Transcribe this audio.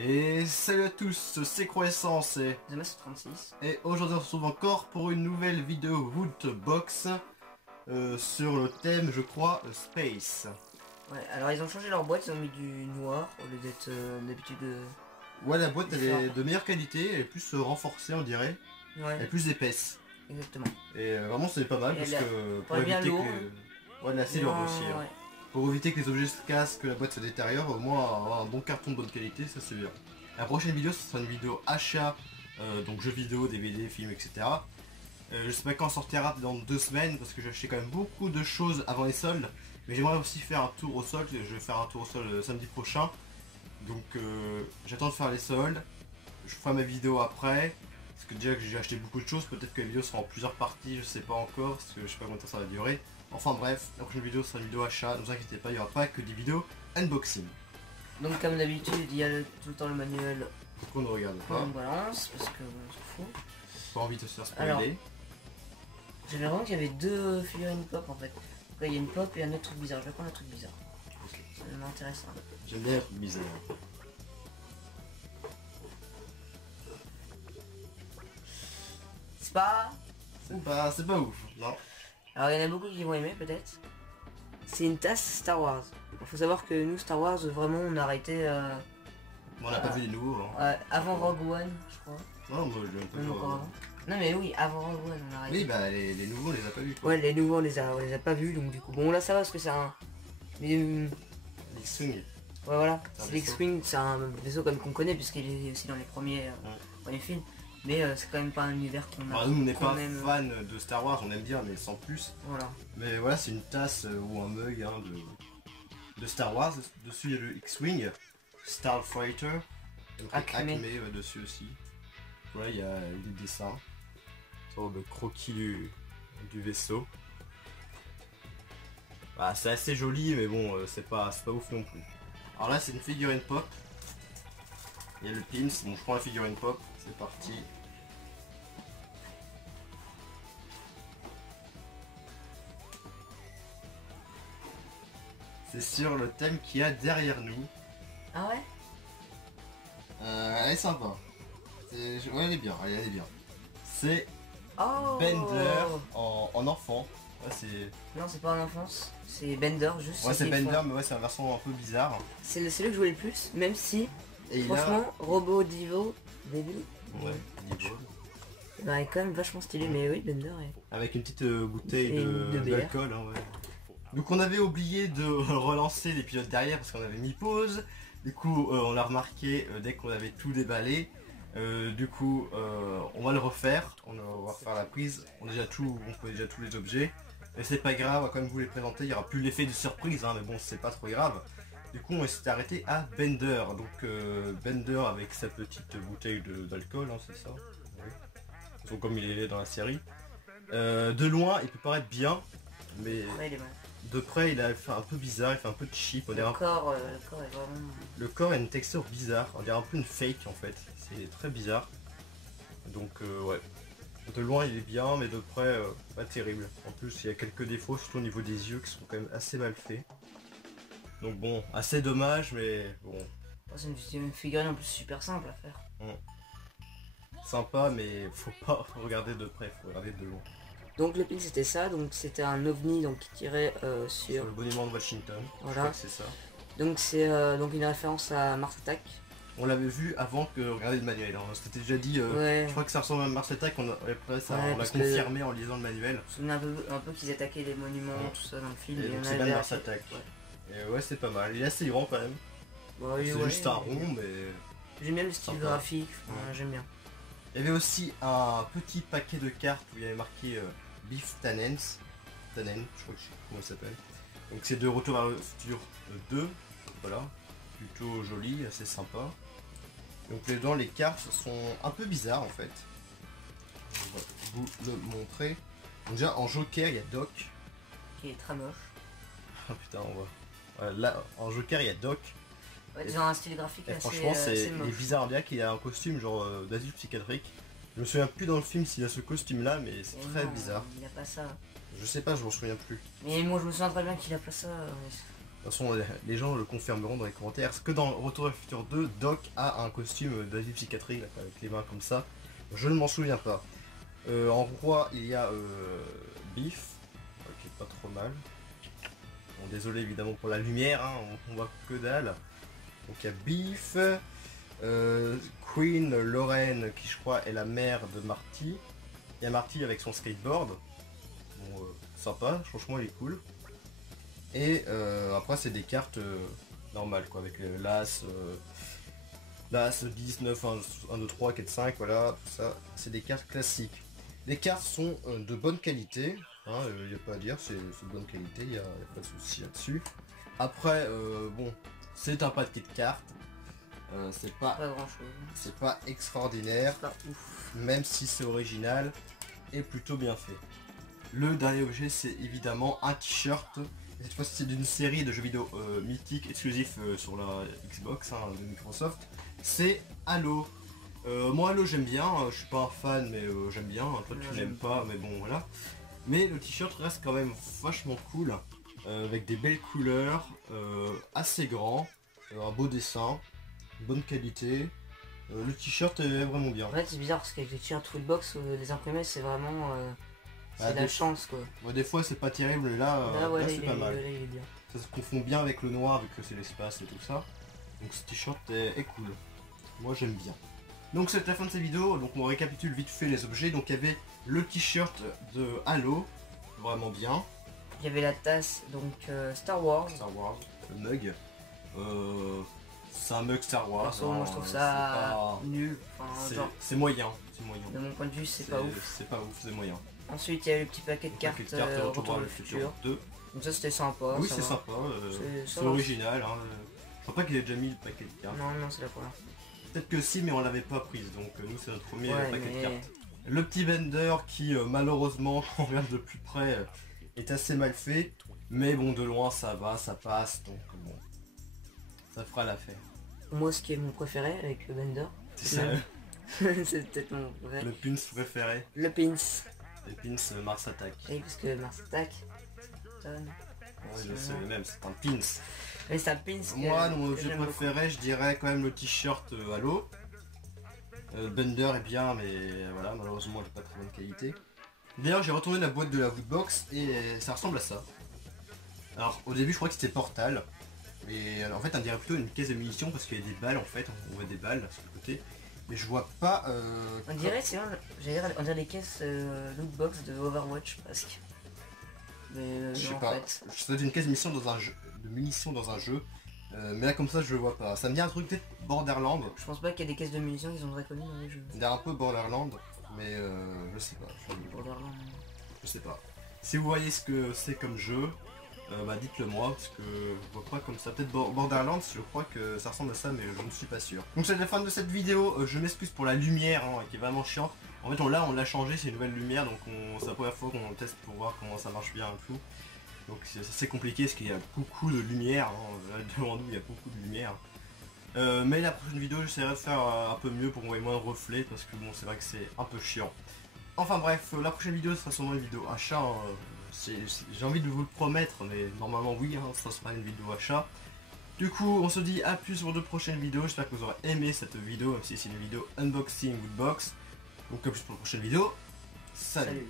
Et salut à tous, c'est Croissance et aujourd'hui on se retrouve encore pour une nouvelle vidéo Woodbox sur le thème, je crois, Space. Ouais, alors ils ont changé leur boîte, ils ont mis du noir au lieu d'être d'habitude. Ouais, la boîte elle est de meilleure qualité, elle est plus renforcée on dirait, Ouais. elle est plus épaisse. Exactement. Et vraiment c'est pas mal parce que pour éviter que... Ouais, là c'est lourd aussi. Hein. Ouais. Pour éviter que les objets se cassent, que la boîte se détériore, au moins avoir un bon carton de bonne qualité, ça c'est bien. La prochaine vidéo ce sera une vidéo achat, donc jeux vidéo, DVD, films, etc. Je sais pas quand sortira, dans 2 semaines, parce que j'ai acheté quand même beaucoup de choses avant les soldes. Mais j'aimerais aussi faire un tour au solde, je vais faire un tour au solde samedi prochain. Donc j'attends de faire les soldes, je ferai ma vidéo après. Parce que déjà que j'ai acheté beaucoup de choses, peut-être que la vidéo sera en plusieurs parties, je sais pas encore, parce que je sais pas combien de temps ça va durer. Enfin bref, la prochaine vidéo sera une vidéo achat, ne vous inquiétez pas, il n'y aura pas que des vidéos unboxing. Donc comme d'habitude, il y a tout le temps le manuel. Donc on ne regarde pas. On balance, parce que on s'en fout. Pas envie de se faire spoiler. Alors, j'avais vraiment qu'il y avait 2 figurines pop en fait. Donc là il y a une pop et un autre truc bizarre, je vais prendre un truc bizarre. Ok. Ça m'intéresse. J'aime bien être bizarre. C'est pas ouf, non. Alors il y en a beaucoup qui vont aimer peut-être. C'est une tasse Star Wars. Il faut savoir que nous Star Wars vraiment on a arrêté On n'a pas vu les nouveaux. Hein. avant Rogue One je crois. Non, moi je l'ai un peu vu. Non mais oui, avant Rogue One on a arrêté. Oui bah les nouveaux on les a pas vus. Quoi. Ouais les nouveaux on les a pas vus donc du coup. Bon là ça va parce que c'est un... X-Wing. Ouais voilà, c'est l'X-Wing, c'est un vaisseau comme qu'on connaît puisqu'il est aussi dans les premiers films. Mais c'est quand même pas un univers qu'on a. Bah, nous on n'est pas fan de Star Wars, on aime bien mais sans plus. Voilà. Mais voilà, c'est une tasse ou un mug hein, de Star Wars. Dessus il y a le X-Wing, Starfighter, Acme dessus aussi. Voilà, il y a des dessins. Une sorte de croquis du vaisseau. Bah, c'est assez joli mais bon c'est pas ouf non plus. Alors là c'est une figurine pop. Il y a le pins, donc je prends la figurine pop, c'est parti. C'est sur le thème qu'il y a derrière nous. Ah ouais. Elle est sympa. Ouais, elle est bien, elle est bien. C'est oh Bender en enfant. Ouais, c'est... Non, c'est pas en enfance, c'est Bender juste. Ouais, c'est Bender, mais ouais, c'est un version un peu bizarre. C'est le que je voulais le plus, même si, et franchement, Robo Divo, Devil. Ouais, Divo. Bah, il est quand même vachement stylé, mais oui, Bender est... Avec une petite bouteille d'alcool, hein, ouais. Donc on avait oublié de relancer l'épisode derrière parce qu'on avait mis pause. Du coup, on l'a remarqué dès qu'on avait tout déballé. Du coup, on va le refaire. On va refaire la prise. On peut déjà tous les objets. Mais c'est pas grave, on va quand même vous les présenter. Il n'y aura plus l'effet de surprise, hein, mais bon, c'est pas trop grave. Du coup, on s'est arrêté à Bender. Donc Bender avec sa petite bouteille d'alcool, hein, c'est ça. Oui. Donc, comme il est dans la série. De loin, il peut paraître bien, mais ouais, il est mal. De près, il a fait un peu bizarre, il fait un peu cheap. Le corps est vraiment... Le corps a une texture bizarre, on dirait un peu une fake en fait. C'est très bizarre. Donc ouais. De loin il est bien, mais de près pas terrible. En plus il y a quelques défauts, surtout au niveau des yeux qui sont quand même assez mal faits. Donc bon, assez dommage, mais bon. C'est une figurine en plus super simple à faire. Sympa, mais faut pas regarder de près, faut regarder de loin. Donc le pin c'était ça, donc c'était un ovni donc qui tirait sur le monument de Washington. Voilà, c'est ça. Donc c'est donc une référence à Mars Attack. On l'avait vu avant que regarder le manuel. On s'était déjà dit, je crois que ça ressemble à Mars Attack. On l'a confirmé en lisant le manuel. On a un peu qu'ils attaquaient les monuments, tout ça dans le film. Et donc c'est bien Mars Attack. Ouais. Et ouais, c'est pas mal. Il est assez grand quand même. C'est juste un rond, mais j'aime bien le style graphique. J'aime bien. Il y avait aussi un petit paquet de cartes où il y avait marqué Biff Tannen, je crois que je sais comment il s'appelle. Donc c'est de Retour vers le futur 2, voilà, plutôt joli, assez sympa. Donc dedans les cartes sont un peu bizarres en fait. Je vais vous le montrer. Donc déjà en Joker il y a Doc. Qui est très moche. Ah putain on voit. Voilà, là en Joker il y a Doc. Ouais, ils ont un style graphique assez franchement c'est bizarre, on dirait qu'il a un costume genre d'asile psychiatrique. Je me souviens plus dans le film s'il a ce costume là, mais c'est très bizarre. Il a pas ça. Je sais pas, je m'en souviens plus. Mais moi je me souviens très bien qu'il a pas ça. toute façon, les gens le confirmeront dans les commentaires. Est-ce que dans Retour à le futur 2, Doc a un costume d'asile psychiatrique avec les mains comme ça? Je ne m'en souviens pas. En roi, il y a Biff, qui est pas trop mal. Bon, désolé évidemment pour la lumière, hein, on voit que dalle. Donc il y a Biff, Queen, Lorraine, qui je crois est la mère de Marty. Il y a Marty avec son skateboard. Bon, sympa, franchement il est cool. Et après c'est des cartes normales quoi, avec l'As, l'As 10, 9, 1, 2, 3, 4, 5, voilà, tout ça, c'est des cartes classiques. Les cartes sont de bonne qualité, il n'y a pas à dire, c'est de bonne qualité, il n'y a pas de souci là-dessus. Après, bon, c'est un paquet de cartes, c'est pas grand chose. C'est pas extraordinaire, Pas ouf. même si c'est original et plutôt bien fait. Le dernier objet, c'est évidemment un t-shirt. Cette fois, c'est d'une série de jeux vidéo mythiques exclusifs sur la Xbox de Microsoft. C'est Halo. Moi, Halo, j'aime bien. Je suis pas un fan, mais j'aime bien. Toi, tu n'aimes pas, mais bon, voilà. Mais le t-shirt reste quand même vachement cool, avec des belles couleurs, assez grand, un beau dessin, bonne qualité. Le t-shirt est vraiment bien. En fait, c'est bizarre parce qu'avec les t-shirts Footbox, les imprimés, c'est vraiment. C'est de la chance quoi. Ouais, des fois, c'est pas terrible, là, Ouais, là c'est pas mal. Là, il est bien. Ça se confond bien avec le noir, vu que c'est l'espace et tout ça. Donc ce t-shirt est cool. Moi, j'aime bien. Donc c'est la fin de cette vidéo. Donc on récapitule vite fait les objets. Donc il y avait le t-shirt de Halo, vraiment bien. Il y avait la tasse, donc Star Wars. Star Wars, le mug. C'est un mug Star Wars. Perso, moi je trouve ça nul. Enfin, c'est moyen. De mon point de vue, c'est pas ouf. C'est pas ouf, c'est moyen. Ensuite, il y a le petit paquet de cartes Retour vers le futur 2. Donc ça, c'était sympa. Oui, c'est sympa. C'est original. Hein. Je crois pas qu'il ait déjà mis le paquet de cartes. Non, c'est la première. Peut-être que si, mais on l'avait pas prise. Donc nous, c'est notre premier paquet de cartes. Le petit Bender qui, malheureusement, quand on regarde de plus près, est assez mal fait. Mais bon, de loin, ça va, ça passe. Donc bon, ça fera l'affaire. Moi, ce qui est mon préféré avec le Bender. C'est ça. C'est peut-être mon préféré. Le pins préféré. Le pins. Le pins Mars Attack. Oui, parce que Mars Attack. C'est le même, c'est un pins. Mais c'est un pins. Moi, mon objet préféré, je dirais quand même le t-shirt Halo. Bender est bien, mais voilà, malheureusement, il n'est pas très bonne qualité. D'ailleurs, j'ai retourné la boîte de la Woodbox et ça ressemble à ça. Alors, au début, je crois que c'était Portal. Mais en fait, on dirait plutôt une caisse de munitions parce qu'il y a des balles en fait. On voit des balles là, sur le côté. Mais je vois pas. On dirait, on dirait les caisses lootbox de Overwatch presque. Mais je sais non, pas. En fait. C'est une caisse de munitions dans un jeu. Mais là, comme ça, je le vois pas. Ça me dit un truc peut-être Borderland. Je pense pas qu'il y a des caisses de munitions qu'ils ont reconnues dans les jeux. Il y a un peu Borderland, mais je sais pas. Borderland. Je sais pas. Si vous voyez ce que c'est comme jeu, bah dites-le moi, parce que je vois pas comme ça. Peut-être Borderlands, je crois que ça ressemble à ça, mais je ne suis pas sûr. Donc c'est la fin de cette vidéo. Je m'excuse pour la lumière, qui est vraiment chiante. En fait, on l'a changé, c'est une nouvelle lumière, donc c'est la première fois qu'on teste pour voir comment ça marche bien et tout. Donc c'est compliqué, parce qu'il y a beaucoup de lumière. Devant nous, il y a beaucoup de lumière. Mais la prochaine vidéo, j'essaierai de faire un peu mieux pour qu'on voit moins de reflets, parce que bon, c'est vrai que c'est un peu chiant. Enfin bref, la prochaine vidéo sera sûrement une vidéo achat. J'ai envie de vous le promettre, mais normalement oui, ça sera une vidéo achat. Du coup, on se dit à plus pour de prochaines vidéos. J'espère que vous aurez aimé cette vidéo, même si c'est une vidéo unboxing Woodbox. Donc à plus pour la prochaine vidéo. Salut.